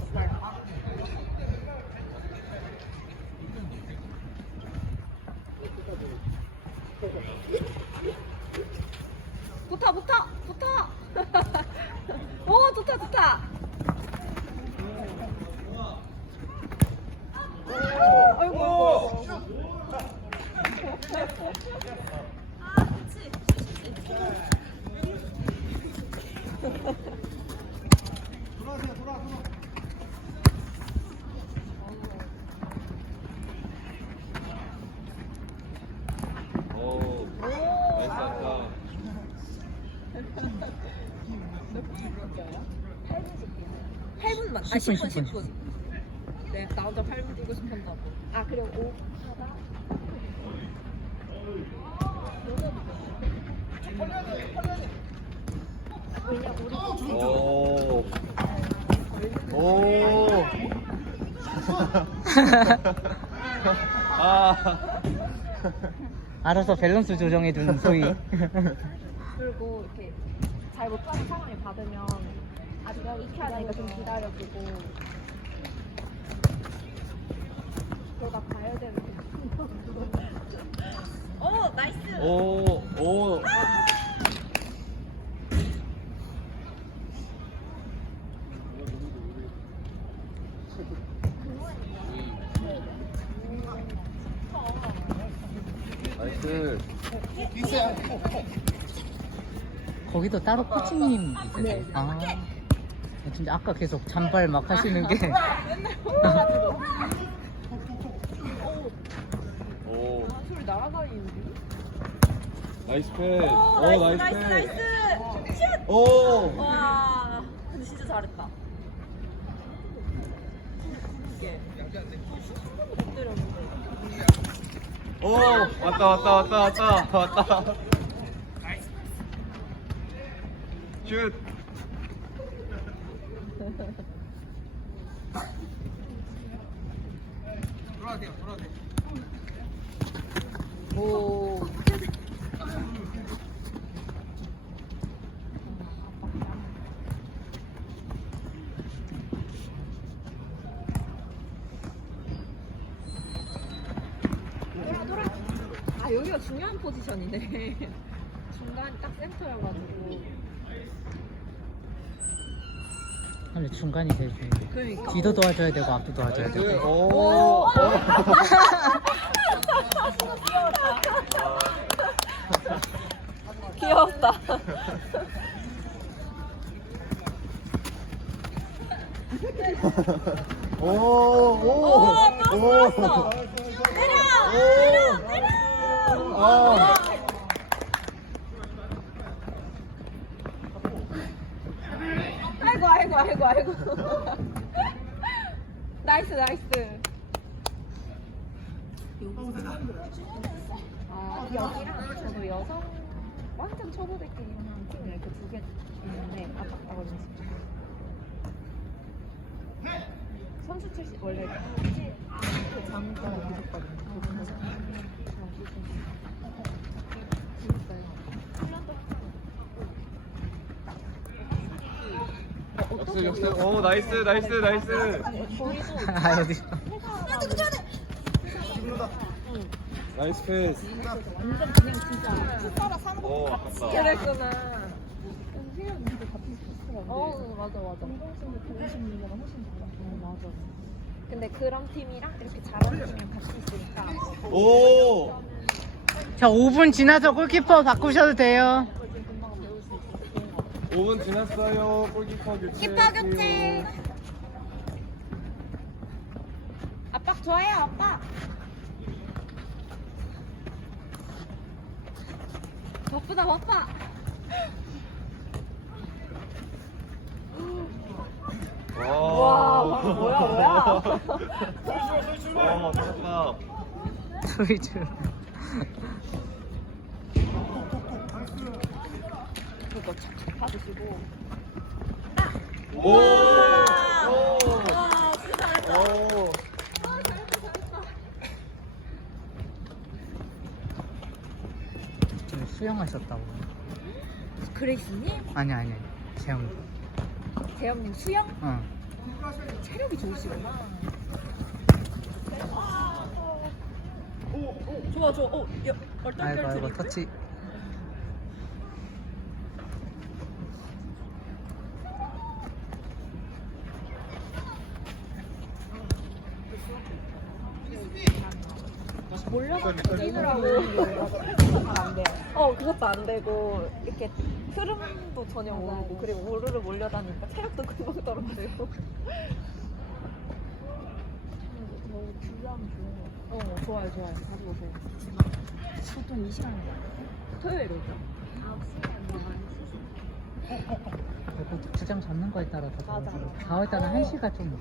this one. 8분 맞, 아 10분, 10분 10분. 10분. 네, 나 혼자 8분 뛰고 싶었나 봐. 아 그리고 5 하다. 오. 오. 아. 알아서 밸런스 조정해 주는 소희. 그리고 이렇게 잘 못하는 상황을 받으면 아직 익혀야 되니까 좀 기다려주고 그러다 가야 되는 오 나이스! 오, 오. 나이스. 거기도 따로 코치님 있으세요? 아. 진짜 아까 계속 잔발 막 하시는 게. 맨날 혼나가지고 오. 소리 날아다니는데 나이스 패스. 오 나이스 나이스 나이스 슛 오. 와 근데 진짜 잘했다 이게 못 때렸는데 오. 왔다 왔다 왔다 왔다 왔다. 아 여기가 중요한 포지션이네. 중간이 딱 센터여가지고. 근데 중간이 제일 중요해. 그러니까. 뒤도 도와줘야 되고 앞도 도와줘야. 되고. 오. 귀여웠다. 오. 오. 또 쏘았어. 때려 때려 때려. 아. 아이고 아이고 아이고 아이고. 나이스 나이스. 아 여기랑 저도 여성 완전 초보들끼리 하는 팀 이렇게 두 개 있는데 아깝다거든요. 선수 출신 원래 그 장가가 있었거든요. 그래서 역습 역습. 오 나이스 나이스 나이스. 아, 여기. 나이스 패스. 오 아깝다. 그랬구나. 어 맞아 맞아. 어, 맞아. 근데 그런 팀이랑 이렇게 잘하는 팀이랑 같이 있으니까 오. 자, 5분 지나서 골키퍼 바꾸셔도 돼요. 5분 지났어요. 골키퍼 교체. 키퍼 교체. 압박 좋아요 압박. 바쁘다 바빠. 와, 뭐야, 뭐야? 와 좋다. 소희 줄. 그거 착착 받으시고. 오. 와, 오. 와, 진짜 잘했다. 오. 아, 잘했다, 잘했다. 수영하셨다고. 그레이스님? 아니 아니 재영. 대형님 수영? 어. 체력이 좋으시구나. 오, 좋아, 좋아. 오, 야, 얼떨결 아이고 아이고 드리블? 터치. 몰려서 뛰느라고 안 돼요. 어, 그것도 안 되고 이렇게 흐름도 전혀 모르고 그리고 오르르 몰려다니까 체력도 금방 떨어지고. 너무 주장 좋은 거. 어, 좋아요, 좋아요. 가지고 오세요. 보통 이 시간인가요? 토요일 오죠? 그리고 주장 잡는 거에 따라 다 맞아. 다르고 4월 달은 1시가 좀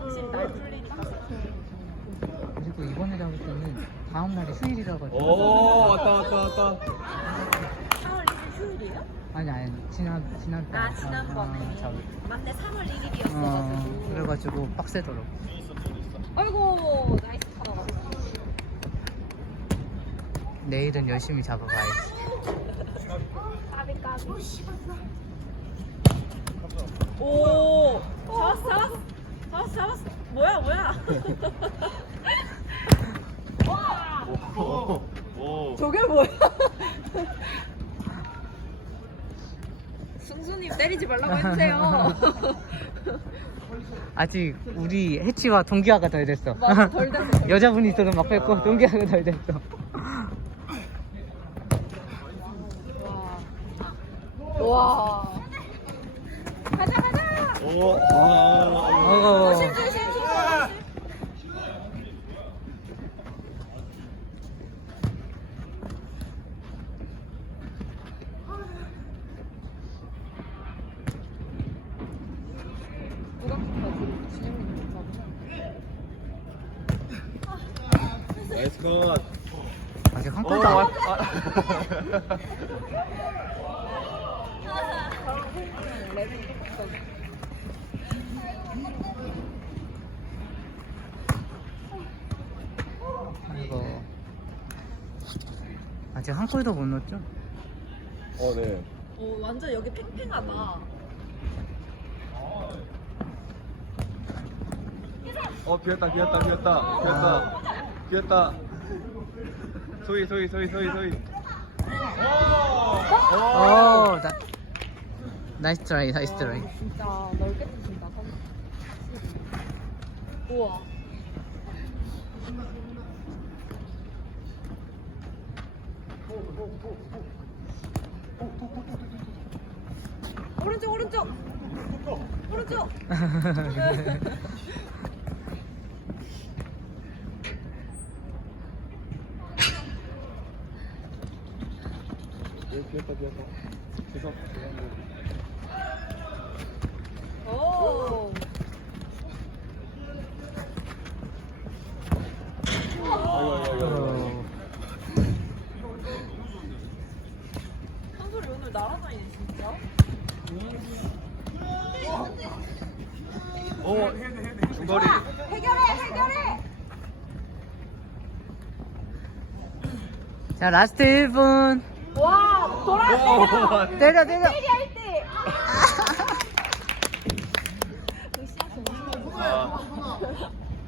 확실히 날 풀리니까. 그 리고 이번에 잡을 때는 다음 날이 휴일이라 가지고 오 왔다 왔다 왔다 4월 1일 휴일이에요? 아니 아니 지난 지난 달 아, 지난번에. 아. 맞네, 3월 어 1일이었어가지고. 그래가지고 빡세더라고 아이고, 나이스 파. 내일은 열심히 잡아봐야지 까비 까비. 오, 잡았어, 잡았어, 잡았어, 잡았어. 뭐야, 뭐야. 와, 오 저게 뭐야? 승수님 때리지 말라고 해주세요. 아직 우리 해치와 동기화가 덜 됐어 맞아, 덜 됐어, 덜 여자분이 있어도 막 뺐고 동기화가 덜 됐어 와. 와. 가자, 가자. 오 와. 어거 조심, 조심, 조심. 누가 컷하지? 진영님 컷하구 나. 나이스 컷 아직 한 오, 골도 안. 이거 아직 한 골도 못 넣었죠? 어, 네. 오, 완전 여기 팽팽하다. 어, 비었다, 비었다, 비었다, 비었다, 비었다. 소희, 소희, 소희, 소희, 소희. 오! 오 나, 나이스 트라이 나이스 트라이 와, 진짜 넓게 뜨신다. 우와. 오른쪽 오른쪽 오른쪽 자 라스트 1분. 와 돌아 오, 때려 때려. 할때. 아,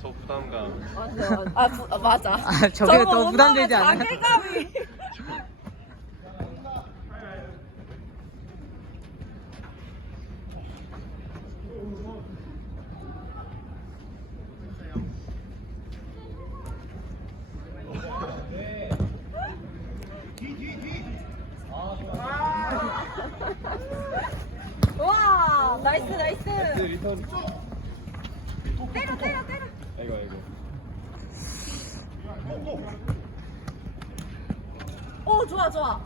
저 부담감. 맞아 아, 부, 아 맞아. 아, 저게 저거 더못 부담되지 않아요? 자괴감이 와 나이스 나이스. 네, 리턴. 때려 때려 때려. 아이고, 아이고. 오 좋아 좋아.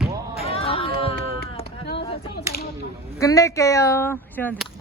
아, 아, 끝낼게요. 시간 됐어